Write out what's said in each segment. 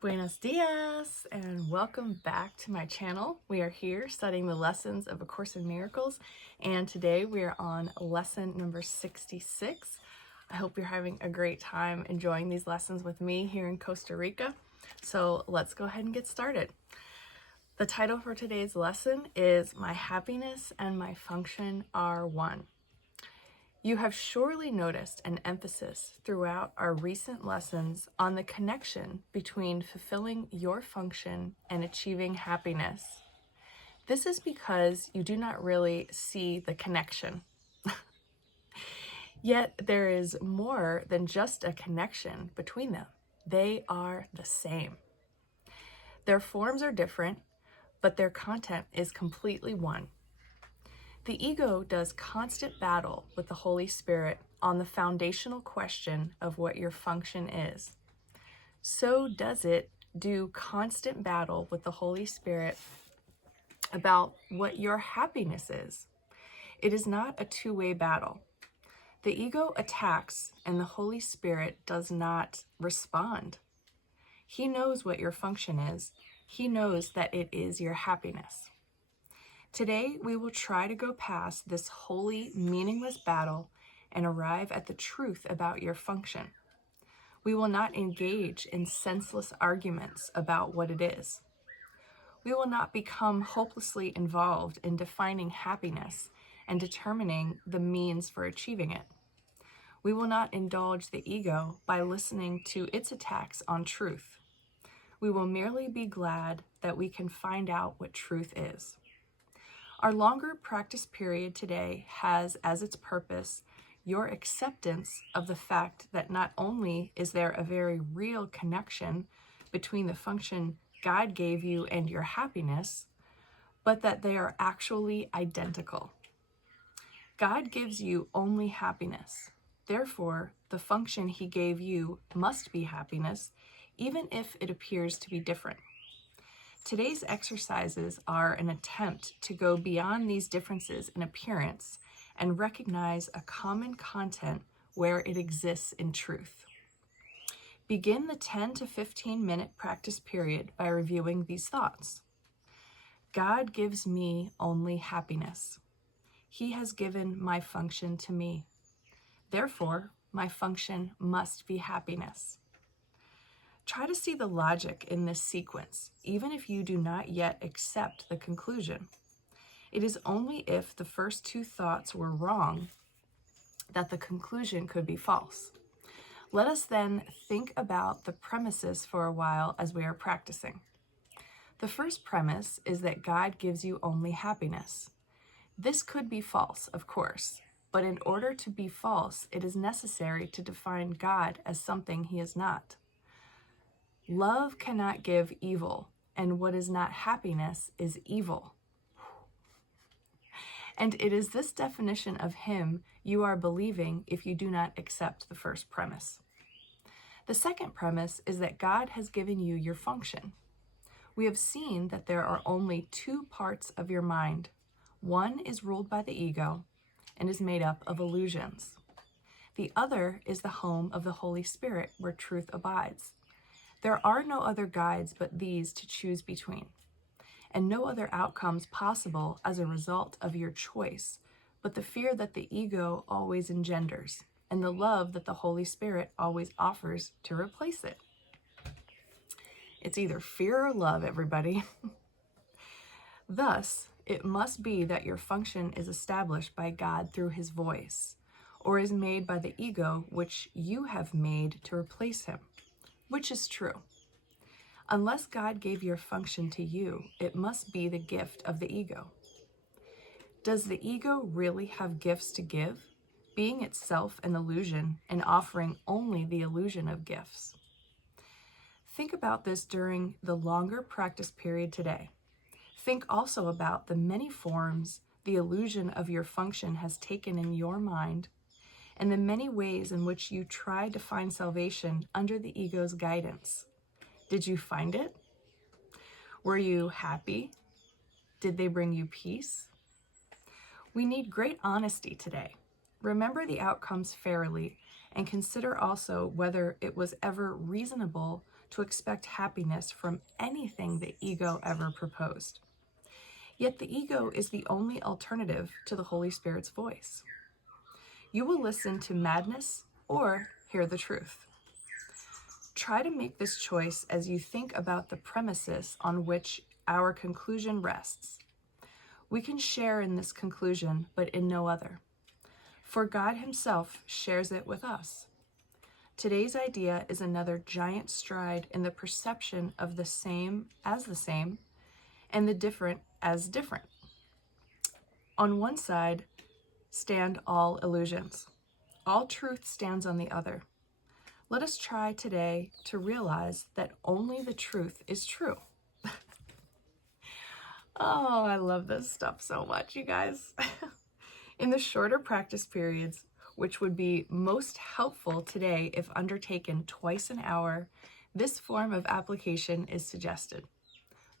Buenos dias and welcome back to my channel. We are here studying the lessons of A Course in Miracles, and today we are on lesson number 66. I hope you're having a great time enjoying these lessons with me here in Costa Rica. So let's go ahead and get started. The title for today's lesson is My Happiness and My Function Are One. You have surely noticed an emphasis throughout our recent lessons on the connection between fulfilling your function and achieving happiness. This is because you do not really see the connection. Yet there is more than just a connection between them. They are the same. Their forms are different, but their content is completely one. The ego does constant battle with the Holy Spirit on the foundational question of what your function is. So does it do constant battle with the Holy Spirit about what your happiness is. It is not a two-way battle. The ego attacks and the Holy Spirit does not respond. He knows what your function is. He knows that it is your happiness. Today, we will try to go past this wholly meaningless battle and arrive at the truth about your function. We will not engage in senseless arguments about what it is. We will not become hopelessly involved in defining happiness and determining the means for achieving it. We will not indulge the ego by listening to its attacks on truth. We will merely be glad that we can find out what truth is. Our longer practice period today has as its purpose your acceptance of the fact that not only is there a very real connection between the function God gave you and your happiness, but that they are actually identical. God gives you only happiness. Therefore, the function He gave you must be happiness, even if it appears to be different. Today's exercises are an attempt to go beyond these differences in appearance and recognize a common content where it exists in truth. Begin the 10 to 15 minute practice period by reviewing these thoughts. God gives me only happiness. He has given my function to me. Therefore, my function must be happiness. Try to see the logic in this sequence, even if you do not yet accept the conclusion. It is only if the first two thoughts were wrong that the conclusion could be false. Let us then think about the premises for a while as we are practicing. The first premise is that God gives you only happiness. This could be false, of course, but in order to be false, it is necessary to define God as something He is not. Love cannot give evil, and what is not happiness is evil. And it is this definition of Him you are believing if you do not accept the first premise. The second premise is that God has given you your function. We have seen that there are only two parts of your mind. One is ruled by the ego and is made up of illusions. The other is the home of the Holy Spirit where truth abides. There are no other guides but these to choose between, and no other outcomes possible as a result of your choice, but the fear that the ego always engenders, and the love that the Holy Spirit always offers to replace it. It's either fear or love, everybody. Thus, it must be that your function is established by God through His voice, or is made by the ego which you have made to replace Him. Which is true. Unless God gave your function to you, it must be the gift of the ego. Does the ego really have gifts to give, being itself an illusion and offering only the illusion of gifts? Think about this during the longer practice period today. Think also about the many forms the illusion of your function has taken in your mind, and the many ways in which you tried to find salvation under the ego's guidance. Did you find it? Were you happy? Did they bring you peace? We need great honesty today. Remember the outcomes fairly and consider also whether it was ever reasonable to expect happiness from anything the ego ever proposed. Yet the ego is the only alternative to the Holy Spirit's voice. You will listen to madness or hear the truth. Try to make this choice as you think about the premises on which our conclusion rests. We can share in this conclusion, but in no other, for God Himself shares it with us. Today's idea is another giant stride in the perception of the same as the same and the different as different. On one side stand all illusions. All truth stands on the other. Let us try today to realize that only the truth is true. Oh, I love this stuff so much, you guys. In the shorter practice periods, which would be most helpful today if undertaken twice an hour, this form of application is suggested.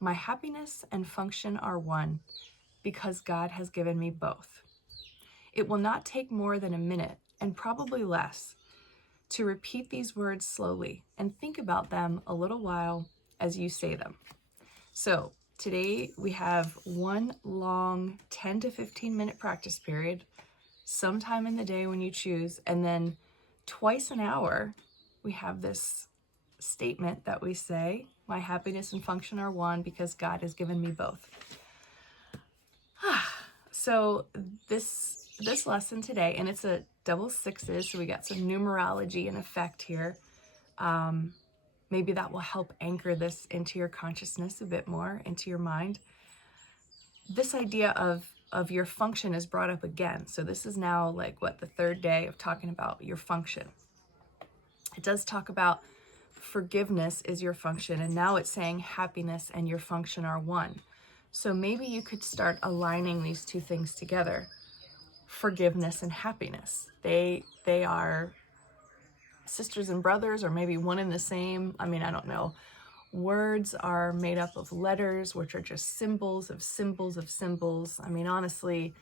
My happiness and function are one because God has given me both. It will not take more than a minute, and probably less, to repeat these words slowly and think about them a little while as you say them. So today we have one long 10 to 15 minute practice period, sometime in the day when you choose, and then twice an hour we have this statement that we say, my happiness and function are one because God has given me both. So this lesson today, and it's a double sixes, so we got some numerology in effect here. Maybe that will help anchor this into your consciousness a bit more, into your mind. This idea of your function is brought up again. So this is now like the third day of talking about your function. It does talk about forgiveness is your function, and now it's saying happiness and your function are one. So maybe you could start aligning these two things together. Forgiveness and happiness. They are sisters and brothers, or maybe one and the same. I mean, I don't know. Words are made up of letters, which are just symbols of symbols of symbols. I mean, honestly,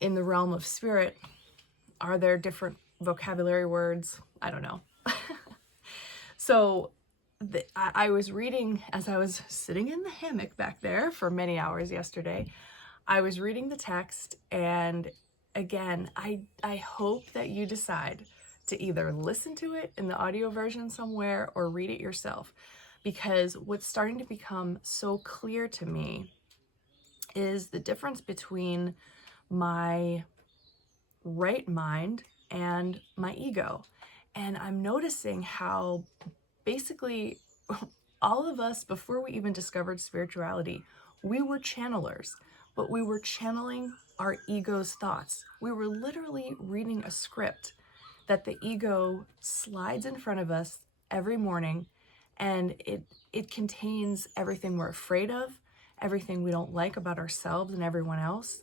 in the realm of spirit, are there different vocabulary words? I don't know. So I was reading, as I was sitting in the hammock back there for many hours yesterday, I was reading the text, and again, I hope that you decide to either listen to it in the audio version somewhere or read it yourself, because what's starting to become so clear to me is the difference between my right mind and my ego. And I'm noticing how basically all of us, before we even discovered spirituality, we were channelers, but we were channeling our ego's thoughts. We were literally reading a script that the ego slides in front of us every morning, and it contains everything we're afraid of, everything we don't like about ourselves and everyone else,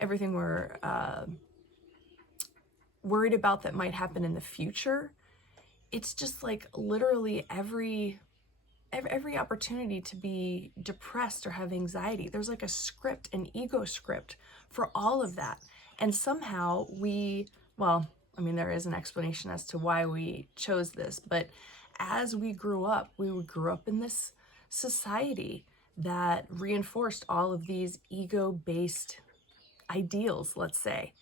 everything we're worried about that might happen in the future. It's just like literally every opportunity to be depressed or have anxiety. There's like a script, an ego script for all of that. And somehow there is an explanation as to why we chose this, but as we grew up in this society that reinforced all of these ego-based ideals, let's say,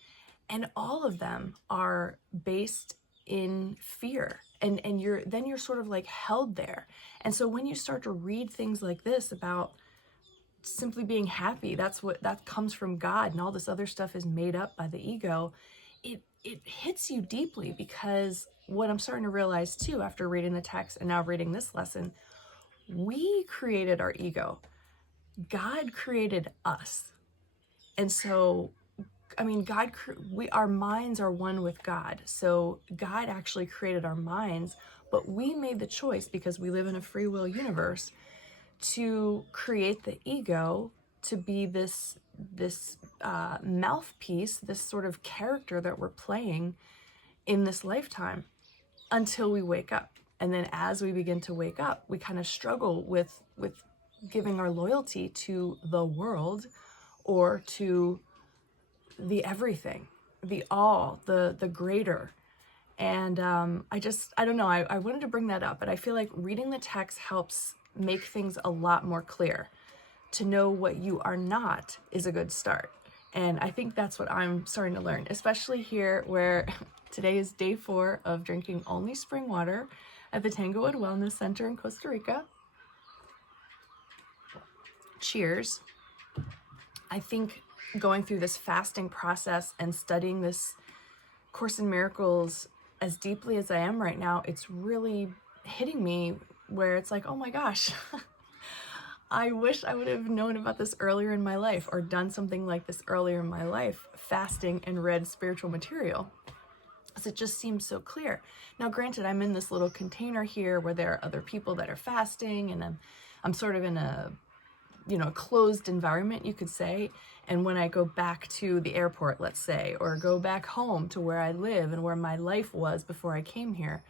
and all of them are based in fear, and you're sort of like held there. And so when you start to read things like this about simply being happy, that comes from God, and all this other stuff is made up by the ego, it hits you deeply, because what I'm starting to realize too, after reading the text and now reading this lesson, we created our ego. God created us. And so, I mean, our minds are one with God. So God actually created our minds, but we made the choice, because we live in a free will universe, to create the ego to be this mouthpiece, this sort of character that we're playing in this lifetime until we wake up. And then as we begin to wake up, we kind of struggle with giving our loyalty to the world or to the everything, the all, the greater. And I don't know, I wanted to bring that up, but I feel like reading the text helps make things a lot more clear. To know what you are not is a good start. And I think that's what I'm starting to learn, especially here where today is day 4 of drinking only spring water at the Tanglewood Wellness Center in Costa Rica. Cheers. I think going through this fasting process and studying this Course in Miracles as deeply as I am right now, it's really hitting me where it's like, oh my gosh, I wish I would have known about this earlier in my life or done something like this earlier in my life, fasting and read spiritual material. Because it just seems so clear. Now, granted, I'm in this little container here where there are other people that are fasting, and I'm sort of in a, closed environment, you could say. And when I go back to the airport, let's say, or go back home to where I live and where my life was before I came here,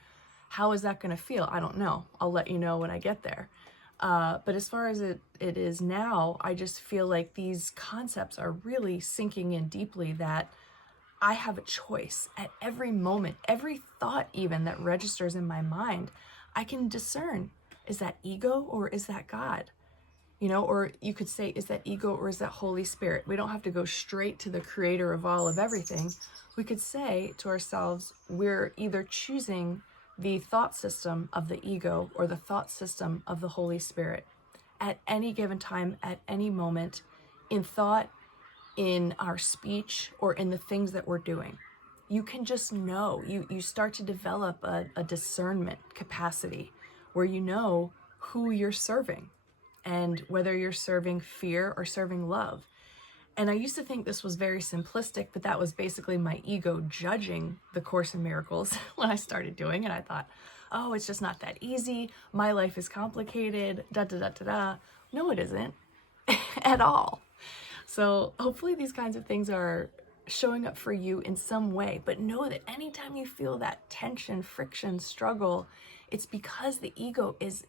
how is that going to feel? I don't know. I'll let you know when I get there. But as far as it is now, I just feel like these concepts are really sinking in deeply, that I have a choice at every moment, every thought even that registers in my mind. I can discern, is that ego or is that God? Or you could say, is that ego or is that Holy Spirit? We don't have to go straight to the creator of all of everything. We could say to ourselves, we're either choosing the thought system of the ego or the thought system of the Holy Spirit at any given time, at any moment, in thought, in our speech, or in the things that we're doing. You can just know. You start to develop a discernment capacity where you know who you're serving and whether you're serving fear or serving love. And I used to think this was very simplistic, but that was basically my ego judging the Course in Miracles when I started doing it. I thought, oh, it's just not that easy. My life is complicated, da da da da da. No, it isn't at all. So hopefully these kinds of things are showing up for you in some way, but know that anytime you feel that tension, friction, struggle, it's because the ego is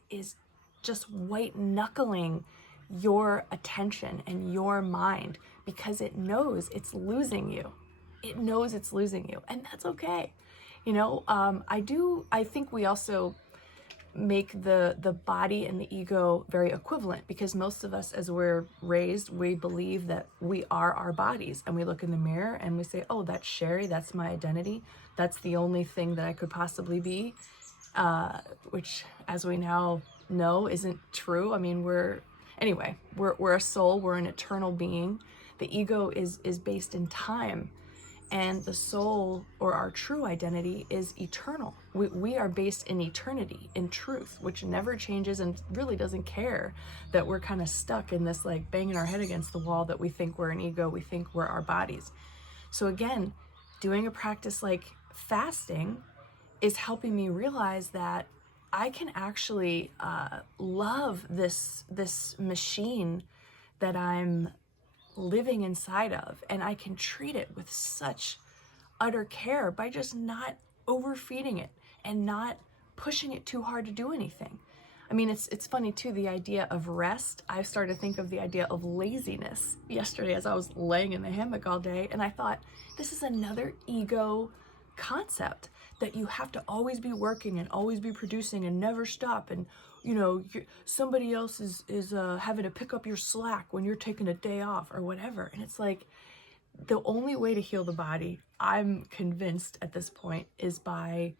just white knuckling your attention and your mind, because it knows it's losing you. It knows it's losing you, and that's okay. I think we also make the body and the ego very equivalent, because most of us, as we're raised, we believe that we are our bodies, and we look in the mirror and we say, oh, that's Sherry, that's my identity, that's the only thing that I could possibly be, which, as we now know, isn't true. I mean, we're a soul, we're an eternal being. The ego is based in time, and the soul, or our true identity, is eternal. We are based in eternity, in truth, which never changes and really doesn't care that we're kind of stuck in this, like, banging our head against the wall, that we think we're an ego, we think we're our bodies. So again, doing a practice like fasting is helping me realize that I can actually love this machine that I'm living inside of, and I can treat it with such utter care by just not overfeeding it and not pushing it too hard to do anything. I mean, it's funny too, the idea of rest. I started to think of the idea of laziness yesterday as I was laying in the hammock all day, and I thought, this is another ego concept, that you have to always be working and always be producing and never stop, and somebody else is having to pick up your slack when you're taking a day off or whatever. And it's like, the only way to heal the body, I'm convinced at this point, is by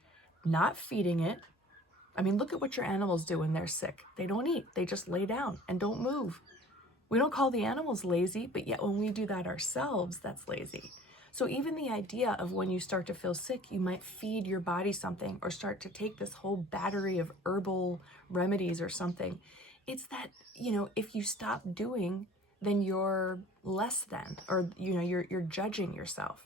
not feeding it. I mean, look at what your animals do when they're sick. They don't eat, they just lay down and don't move. We don't call the animals lazy, but yet when we do that ourselves, that's lazy. So even the idea of when you start to feel sick, you might feed your body something or start to take this whole battery of herbal remedies or something. It's that, if you stop doing, then you're less than, or, you're judging yourself.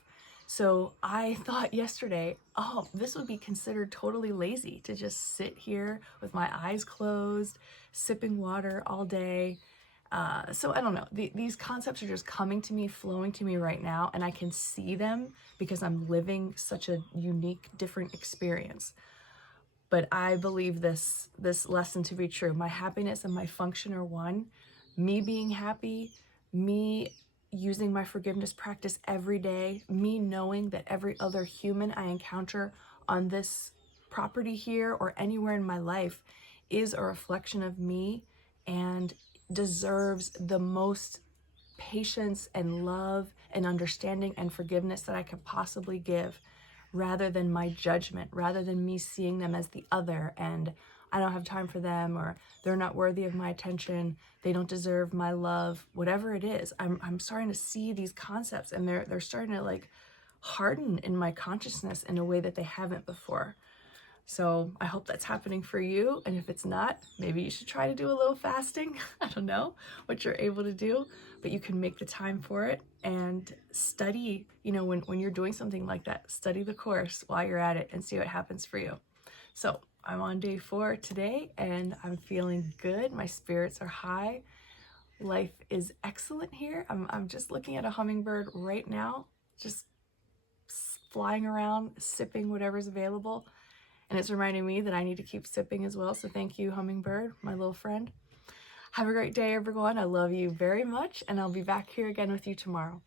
So I thought yesterday, oh, this would be considered totally lazy to just sit here with my eyes closed, sipping water all day. So I don't know, these concepts are just coming to me, flowing to me right now, and I can see them because I'm living such a unique, different experience. But I believe this lesson to be true. My happiness and my function are one. Me being happy, me using my forgiveness practice every day, me knowing that every other human I encounter on this property here or anywhere in my life is a reflection of me and deserves the most patience and love and understanding and forgiveness that I could possibly give, rather than my judgment, rather than me seeing them as the other and I don't have time for them, or they're not worthy of my attention, they don't deserve my love, whatever it is. I'm starting to see these concepts and they're starting to like harden in my consciousness in a way that they haven't before. So I hope that's happening for you. And if it's not, maybe you should try to do a little fasting. I don't know what you're able to do, but you can make the time for it and study, when you're doing something like that, study the course while you're at it and see what happens for you. So I'm on day 4 today and I'm feeling good. My spirits are high. Life is excellent here. I'm just looking at a hummingbird right now, just flying around, sipping whatever's available. And it's reminding me that I need to keep sipping as well. So thank you, hummingbird, my little friend. Have a great day, everyone. I love you very much. And I'll be back here again with you tomorrow.